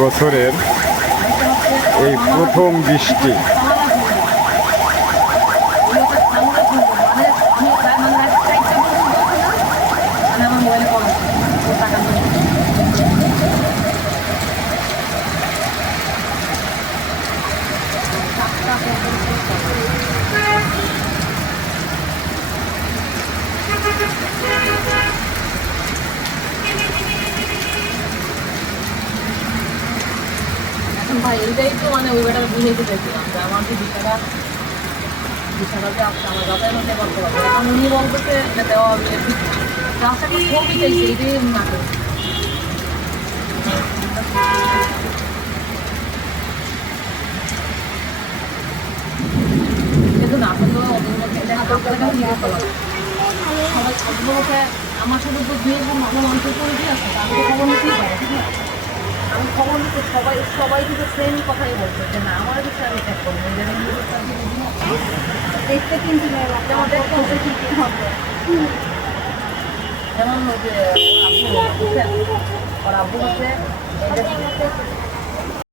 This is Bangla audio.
বছরের এই প্রথম বৃষ্টি। ভাই এটাই তো মানে ওই বেটার বুঝাইতে চাইছিলাম যে আমার যে বিষয়টা যে আসছে আমার যাতায়াত মধ্যে করতে পারবে এখন উনি বলতেছে যে দেওয়া হবে রাস্তাটা খুবই চাইছে এটাই না করে কিন্তু না আসলে অতগুলো দেখা দরকার জিজ্ঞেস করলাম সবাই অতগুলোকে আমার সাথে তো দুই একজন ভালো মানুষের পরিচয় আছে আমি তো খবর নিতেই পারি ঠিক না আমি খবর নিতে সবাই কিন্তু সেম কথাই বলছে যে না আমার বিষয়ে আমি চেক করবো দেখতে কিন্তু যেমন ওই যে ওর আব্বু হচ্ছে